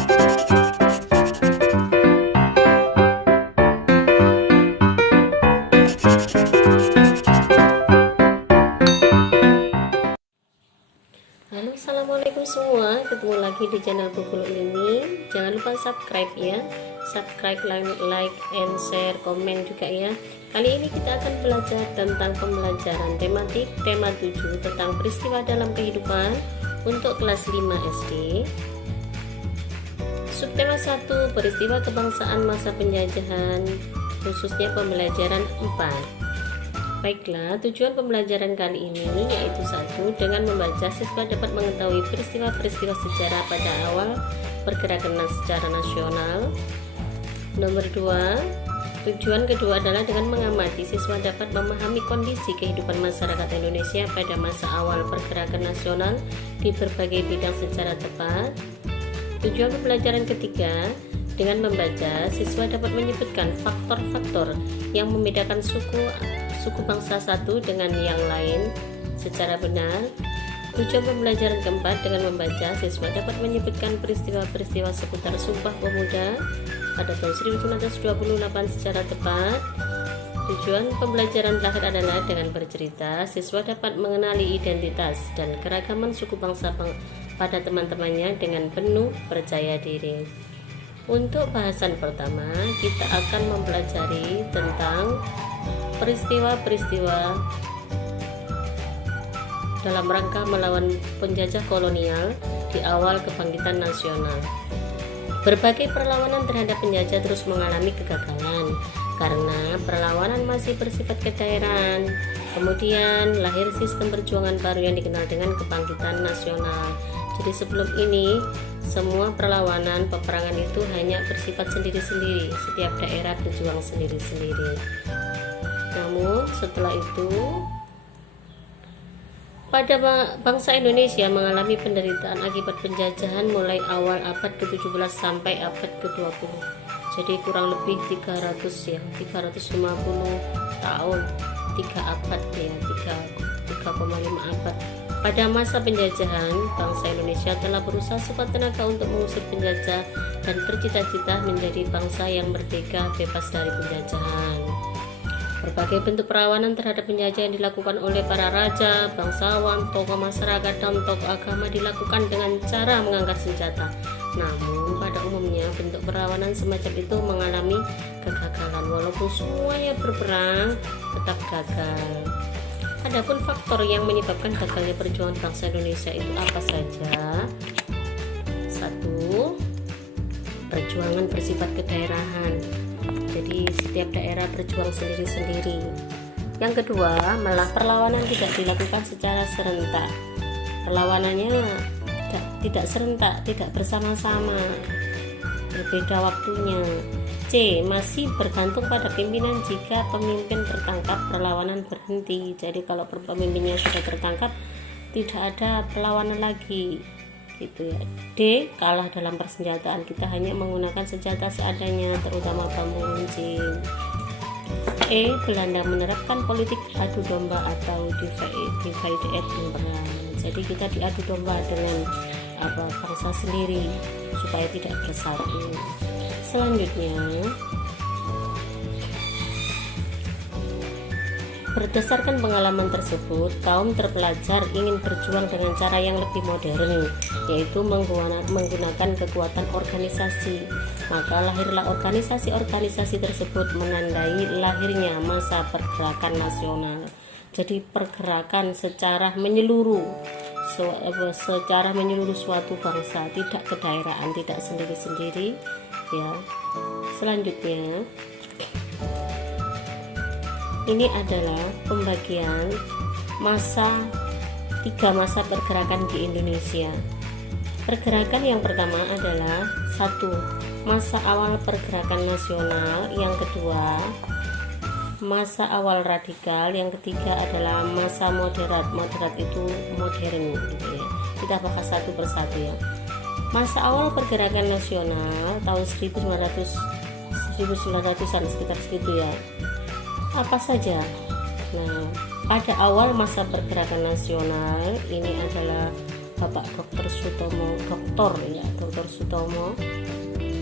Halo, assalamualaikum semua, ketemu lagi di channel Bubul ini. Jangan lupa subscribe ya, subscribe, like, and share, komen juga ya. Kali ini kita akan belajar tentang pembelajaran tematik tema 7 tentang peristiwa dalam kehidupan untuk kelas 5 SD. Subtema 1, peristiwa kebangsaan masa penjajahan, khususnya pembelajaran 4. Baiklah, tujuan pembelajaran kali ini yaitu 1. Dengan membaca, siswa dapat mengetahui peristiwa-peristiwa sejarah pada awal pergerakan secara nasional. Nomor 2, tujuan kedua adalah dengan mengamati, siswa dapat memahami kondisi kehidupan masyarakat Indonesia pada masa awal pergerakan nasional di berbagai bidang secara tepat. Tujuan pembelajaran ketiga, dengan membaca, siswa dapat menyebutkan faktor-faktor yang membedakan suku bangsa satu dengan yang lain secara benar. Tujuan pembelajaran keempat, dengan membaca, siswa dapat menyebutkan peristiwa-peristiwa seputar Sumpah Pemuda pada tahun 1928 secara tepat. Tujuan pembelajaran terakhir adalah dengan bercerita, siswa dapat mengenali identitas dan keragaman suku bangsa pada teman-temannya dengan penuh percaya diri. Untuk bahasan pertama, kita akan mempelajari tentang peristiwa-peristiwa dalam rangka melawan penjajah kolonial di awal kebangkitan nasional. Berbagai perlawanan terhadap penjajah terus mengalami kegagalan karena perlawanan masih bersifat kedaerahan. Kemudian lahir sistem perjuangan baru yang dikenal dengan kebangkitan nasional. Jadi sebelum ini semua perlawanan peperangan itu hanya bersifat sendiri-sendiri, setiap daerah berjuang sendiri-sendiri. Namun setelah itu pada bangsa Indonesia mengalami penderitaan akibat penjajahan mulai awal abad ke-17 sampai abad ke-20. Jadi kurang lebih 350 tahun, 3 abad ya, 3,5 abad. Pada masa penjajahan, bangsa Indonesia telah berusaha sekuat tenaga untuk mengusir penjajah dan bercita-cita menjadi bangsa yang merdeka, bebas dari penjajahan. Berbagai bentuk perlawanan terhadap penjajah yang dilakukan oleh para raja, bangsawan, tokoh masyarakat, dan tokoh agama dilakukan dengan cara mengangkat senjata. Namun pada umumnya bentuk perlawanan semacam itu mengalami kegagalan, walaupun semuanya berperang tetap gagal. Adapun faktor yang menyebabkan gagalnya perjuangan bangsa Indonesia itu apa saja? 1. Perjuangan bersifat kedaerahan. Jadi setiap daerah berjuang sendiri-sendiri. Yang kedua, malah perlawanan tidak dilakukan secara serentak. Perlawanannya tidak serentak, tidak bersama-sama, berbeda waktunya. C. Masih bergantung pada pimpinan. Jika pemimpin tertangkap, perlawanan berhenti. Jadi kalau pemimpinnya sudah tertangkap, tidak ada perlawanan lagi, gitu ya. D. Kalah dalam persenjataan. Kita hanya menggunakan senjata seadanya, terutama bambu runcing. E. Belanda menerapkan politik adu domba atau divide and conquer. Jadi kita diadu domba dengan bangsa sendiri supaya tidak bersatu. Selanjutnya, berdasarkan pengalaman tersebut, kaum terpelajar ingin berjuang dengan cara yang lebih modern, yaitu menggunakan kekuatan organisasi. Maka lahirlah organisasi-organisasi tersebut, menandai lahirnya masa pergerakan nasional. Jadi pergerakan secara menyeluruh suatu bangsa, tidak kedaerahan, tidak sendiri-sendiri ya. Selanjutnya, ini adalah pembagian tiga masa pergerakan di Indonesia. Pergerakan yang pertama adalah 1. Masa awal pergerakan nasional. Yang kedua, masa awal radikal. Yang ketiga adalah masa moderat. Moderat itu modern gitu ya. Kita bahas satu persatu ya. Masa awal pergerakan nasional tahun 1900-an, sekitar segitu ya. Apa saja? Nah, pada awal masa pergerakan nasional ini adalah Bapak Dr. Sutomo, Dr. Sutomo.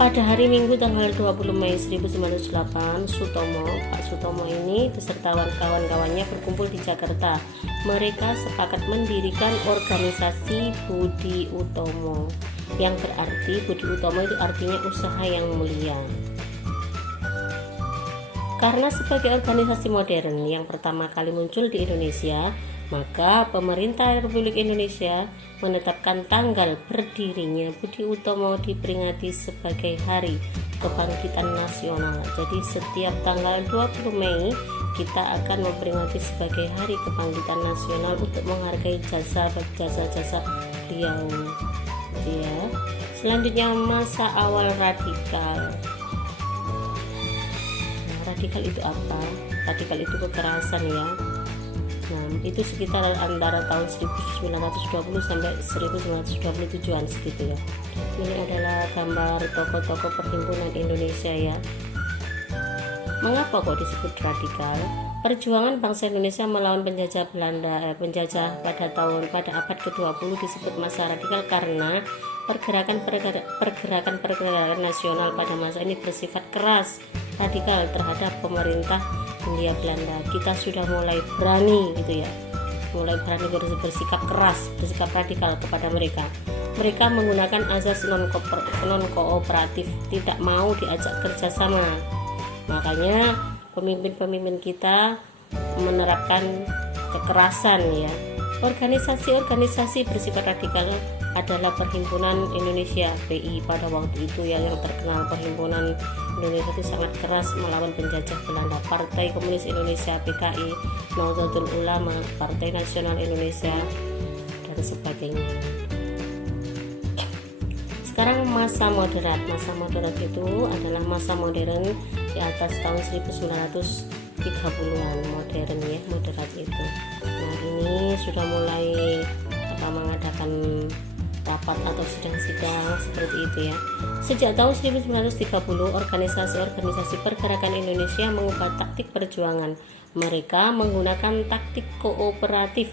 Pada hari Minggu tanggal 20 Mei 1908, Pak Sutomo ini beserta kawan-kawannya berkumpul di Jakarta. Mereka sepakat mendirikan organisasi Budi Utomo, yang berarti Budi Utomo itu artinya usaha yang mulia. Karena sebagai organisasi modern yang pertama kali muncul di Indonesia, maka pemerintah Republik Indonesia menetapkan tanggal berdirinya Budi Utomo diperingati sebagai Hari Kebangkitan Nasional. Jadi setiap tanggal 20 Mei kita akan memperingati sebagai Hari Kebangkitan Nasional untuk menghargai jasa beliau. Ya. Selanjutnya masa awal radikal. Radikal itu apa? Radikal itu kekerasan ya. Nah, itu sekitar antara tahun 1920 sampai 1927-an segitu ya. Ini adalah gambar tokoh-tokoh perhimpunan Indonesia ya. Mengapa kok disebut radikal? Perjuangan bangsa Indonesia melawan penjajah Belanda, pada abad ke-20 disebut masa radikal karena pergerakan nasional pada masa ini bersifat keras, radikal terhadap pemerintah Hindia Belanda. Kita sudah mulai berani gitu ya, bersikap keras, bersikap radikal kepada mereka. Mereka menggunakan azas non kooperatif, tidak mau diajak kerjasama. Makanya pemimpin-pemimpin kita menerapkan kekerasan ya. Organisasi-organisasi bersifat radikal adalah Perhimpunan Indonesia PI pada waktu itu ya, yang terkenal. Perhimpunan Indonesia itu sangat keras melawan penjajah Belanda. Partai Komunis Indonesia PKI, Nahdlatul Ulama, Partai Nasional Indonesia, dan sebagainya. Sekarang masa moderat. Masa moderat itu adalah masa modern di atas tahun 1930-an, modern ya, moderat itu. Nah, ini sudah mulai mengadakan rapat atau sidang-sidang seperti itu ya. Sejak tahun 1930, organisasi-organisasi pergerakan Indonesia mengubah taktik perjuangan. Mereka menggunakan taktik kooperatif,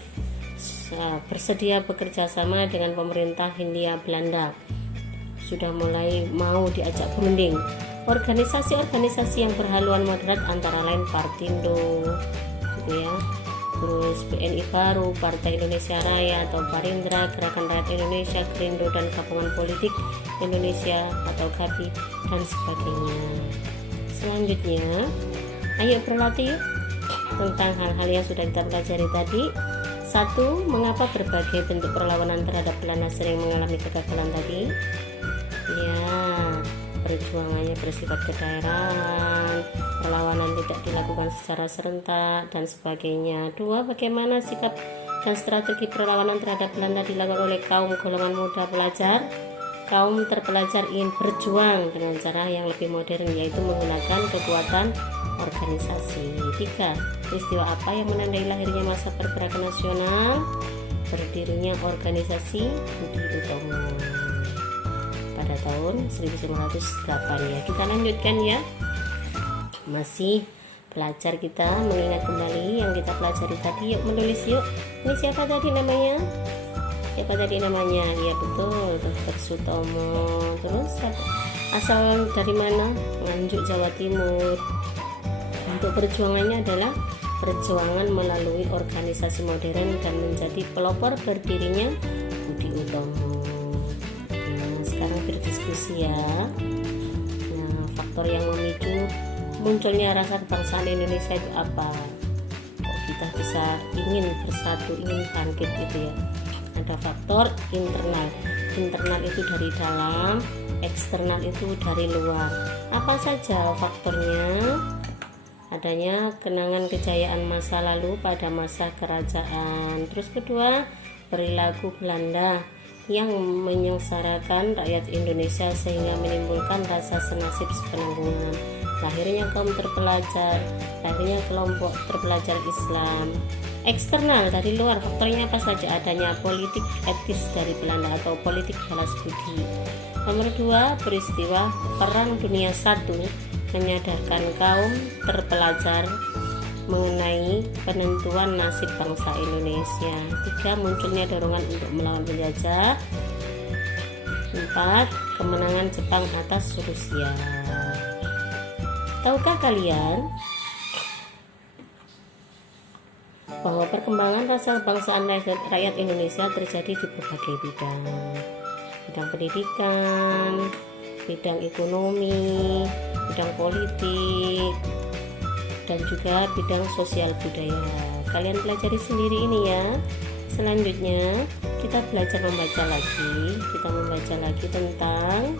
bersedia bekerja sama dengan pemerintah Hindia Belanda. Sudah mulai mau diajak berunding. Organisasi-organisasi yang berhaluan moderat antara lain Partindo gitu ya, terus BNI Baru, Partai Indonesia Raya atau Parindra, Gerakan Rakyat Indonesia, Gerindo, dan Gabungan Politik Indonesia atau GAPI, dan sebagainya. Selanjutnya, ayo berlatih yuk tentang hal-hal yang sudah kita pelajari tadi. 1. Mengapa berbagai bentuk perlawanan terhadap Belanda sering mengalami kegagalan tadi? Ya, perjuangannya bersifat kedaerahan, perlawanan tidak dilakukan secara serentak, dan sebagainya. 2. Bagaimana sikap dan strategi perlawanan terhadap Belanda dilakukan oleh kaum golongan muda pelajar? Kaum terpelajar ingin berjuang dengan cara yang lebih modern, yaitu menggunakan kekuatan organisasi. 3. Peristiwa apa yang menandai lahirnya masa pergerakan nasional? Berdirinya organisasi Budi Utomo pada tahun 1908 ya. Kita lanjutkan ya, masih belajar, kita mengingat kembali yang kita pelajari tadi. Yuk menulis yuk. Ini siapa tadi namanya? Ya betul, Dr. Sutomo. Terus asal dari mana? Nganjuk, Jawa Timur. Untuk perjuangannya adalah perjuangan melalui organisasi modern dan menjadi pelopor berdirinya Budi Utomo. Sekarang berdiskusi ya. Nah, faktor yang memicu munculnya rasa kebangsaan Indonesia itu apa? Kok kita bisa ingin bersatu, ingin bangkit gitu ya? Ada faktor internal. Internal itu dari dalam, eksternal itu dari luar. Apa saja faktornya? Adanya kenangan kejayaan masa lalu pada masa kerajaan. Terus kedua, perilaku Belanda yang menyengsarakan rakyat Indonesia sehingga menimbulkan rasa senasib sepenanggungan. Lahirnya kaum terpelajar, lahirnya kelompok terpelajar Islam. Eksternal dari luar, faktornya apa saja? Adanya politik etis dari Belanda atau politik balas budi. Nomor 2, peristiwa Perang Dunia I menyadarkan kaum terpelajar mengenai penentuan nasib bangsa Indonesia. 3. Munculnya dorongan untuk melawan penjajah. 4. Kemenangan Jepang atas Rusia. Tahukah kalian bahwa perkembangan rasa kebangsaan rakyat Indonesia terjadi di berbagai bidang pendidikan, bidang ekonomi, bidang politik, dan juga bidang sosial budaya. Kalian pelajari sendiri ini ya. Selanjutnya kita belajar membaca lagi tentang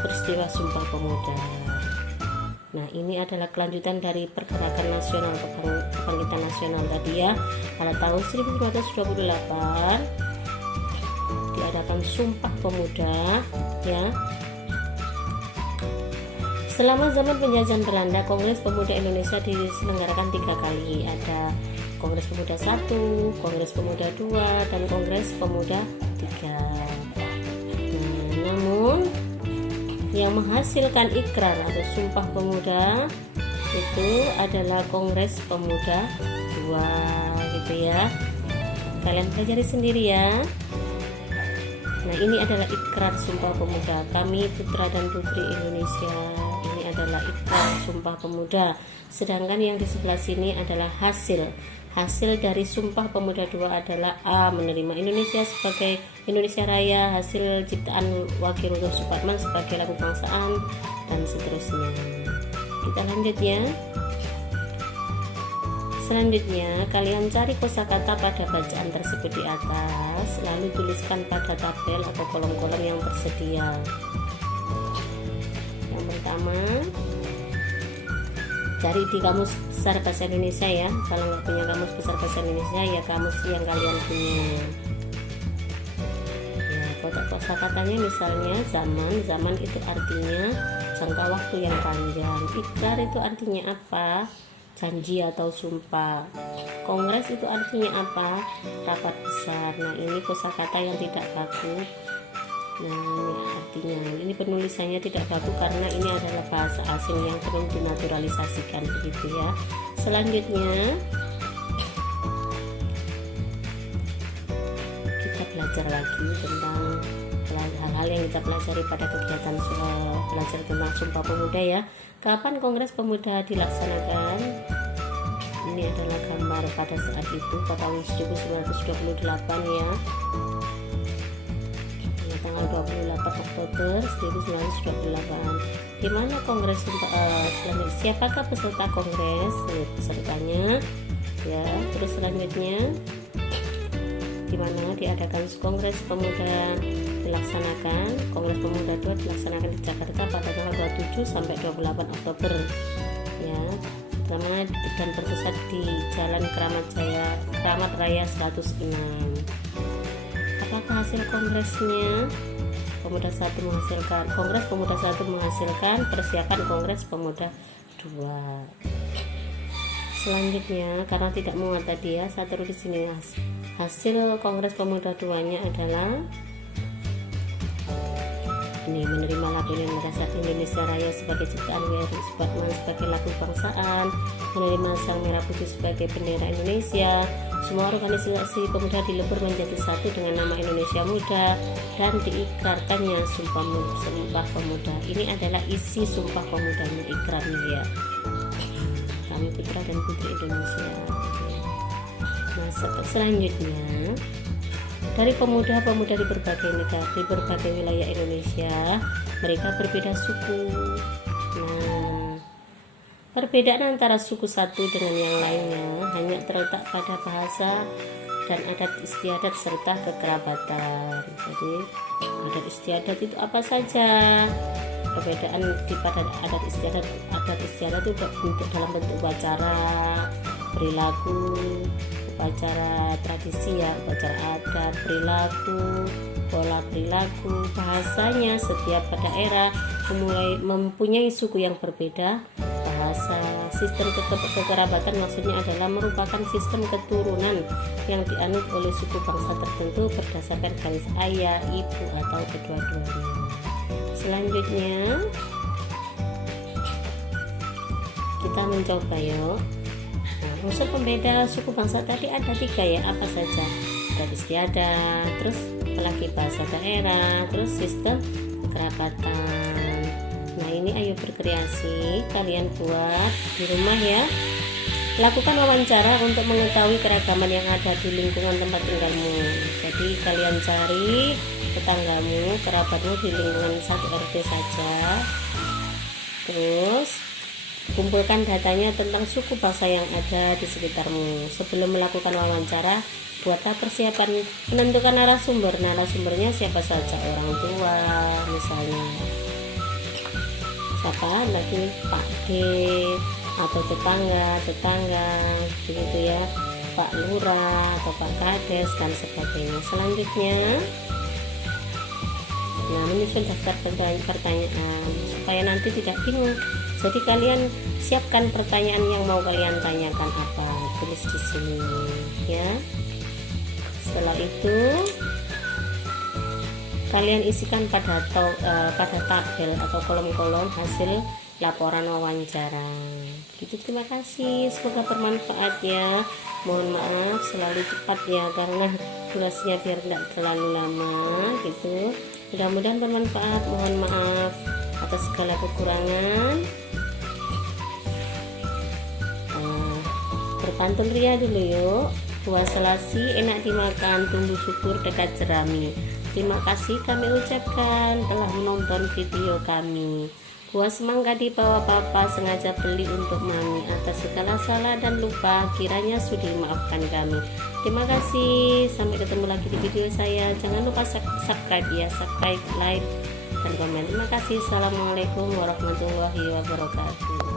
peristiwa Sumpah Pemuda. Nah, ini adalah kelanjutan dari pergerakan nasional, kebangkitan nasional tadi ya. Pada tahun 1928 diadakan Sumpah Pemuda ya. Selama zaman penjajahan Belanda, Kongres Pemuda Indonesia diselenggarakan 3 kali. Ada Kongres Pemuda 1, Kongres Pemuda 2, dan Kongres Pemuda 3. Nah, namun yang menghasilkan ikrar atau Sumpah Pemuda itu adalah Kongres Pemuda 2 gitu ya. Kalian pelajari sendiri ya. Nah, ini adalah ikrar Sumpah Pemuda. Kami putra dan putri Indonesia. Ini adalah ikrar Sumpah Pemuda. Sedangkan yang di sebelah sini adalah hasil dari Sumpah Pemuda 2 adalah A. Menerima Indonesia sebagai Indonesia Raya, hasil ciptaan Wakil Rudolf Supratman sebagai lagu kebangsaan, dan seterusnya. Kita lanjut ya. Selanjutnya, kalian cari kosakata pada bacaan tersebut di atas, lalu tuliskan pada tabel atau kolom-kolom yang tersedia. Yang pertama, cari di Kamus Besar Bahasa Indonesia ya. Kalau nggak punya Kamus Besar Bahasa Indonesia, ya kamus yang kalian punya. Ya, kosakatanya misalnya zaman itu artinya jangka waktu yang panjang. Ikrar itu artinya apa? Janji atau sumpah. Kongres itu artinya apa? Rapat besar. Nah, ini kosakata yang tidak baku. Nah, artinya ini penulisannya tidak baku karena ini adalah bahasa asing yang perlu dinaturalisasikan begitu ya. Selanjutnya kita belajar lagi tentang hal-hal yang kita pelajari pada kegiatan belajar tentang Sumpah Pemuda ya. Kapan Kongres Pemuda dilaksanakan? Ini adalah gambar pada saat itu tahun 1928 ya. Tanggal 28 Oktober 1928. Di mana Kongres selanjutnya? Siapakah peserta Kongres? Pesertanya ya. Terus selanjutnya di mana diadakan Kongres Pemuda dilaksanakan? Kongres Pemuda 2 dilaksanakan di Jakarta pada tanggal 27 sampai 28 Oktober ya. Pertama dan berpusat di Jalan Kramat Raya 106. Apakah hasil kongresnya? Kongres Pemuda 1 menghasilkan persiapan Kongres Pemuda 2. Selanjutnya, karena tidak muat tadi ya, saya taruh di sini hasil Kongres Pemuda 2-nya adalah ini: menerima lagu Indonesia Raya sebagai ciptaan W.R. Supratman sebagai lagu kebangsaan, menerima Sang Merah Putih sebagai bendera Indonesia, semua organisasi pemuda dilebur menjadi satu dengan nama Indonesia Muda, dan diikrarkannya Sumpah Pemuda. Ini adalah isi Sumpah Pemudanya, ikrarnya ya. Kami putra dan putri Indonesia. Nah, selanjutnya dari pemuda-pemuda di berbagai negara, di berbagai wilayah Indonesia, mereka berbeda suku. Nah, perbedaan antara suku satu dengan yang lainnya hanya terletak pada bahasa dan adat istiadat serta kekerabatan. Jadi, adat istiadat itu apa saja? Perbedaan pada adat istiadat itu bentuk dalam bentuk upacara, perilaku, upacara tradisi ya, upacara adat, perilaku, pola perilaku, bahasanya. Setiap daerah mempunyai suku yang berbeda, bahasa. Sistem kekerabatan maksudnya adalah merupakan sistem keturunan yang dianut oleh suku bangsa tertentu berdasarkan garis ayah, ibu, atau kedua-duanya. Selanjutnya kita mencoba yuk. Nah, unsur pembeda suku bangsa tadi ada 3 ya, apa saja? Adat istiadat, terus apalagi bahasa daerah, terus sistem kerabatan. Nah, ini ayo berkreasi, kalian buat di rumah ya. Lakukan wawancara untuk mengetahui keragaman yang ada di lingkungan tempat tinggalmu. Jadi kalian cari tetanggamu, kerabatmu di lingkungan 1 RT saja. Terus kumpulkan datanya tentang suku bangsa yang ada di sekitarmu. Sebelum melakukan wawancara, buatlah persiapan menentukan narasumber. Narasumbernya siapa saja, orang tua misalnya. Siapa lagi, Pak D atau tetangga begitu ya, Pak Lurah atau Pak Kades dan sebagainya. Selanjutnya, nah, menyusun daftar pertanyaan supaya nanti tidak bingung. Jadi kalian siapkan pertanyaan yang mau kalian tanyakan apa, tulis di sini ya. Setelah itu kalian isikan pada tabel atau kolom-kolom hasil laporan wawancara. Gitu, terima kasih, semoga bermanfaat ya. Mohon maaf selalu cepat ya karena durasinya biar tidak terlalu lama gitu. Mudah-mudahan bermanfaat. Mohon maaf atas segala kekurangan. Berpantun ria dulu yuk. Buah selasi enak dimakan, tumbuh subur dekat jerami. Terima kasih kami ucapkan telah menonton video kami. Buah semangka dibawa papa sengaja beli untuk mami. Atas segala salah dan lupa kiranya sudi maafkan kami. Terima kasih, sampai ketemu lagi di video saya. Jangan lupa subscribe ya, subscribe, like, dan komen. Terima kasih. Assalamualaikum warahmatullahi wabarakatuh.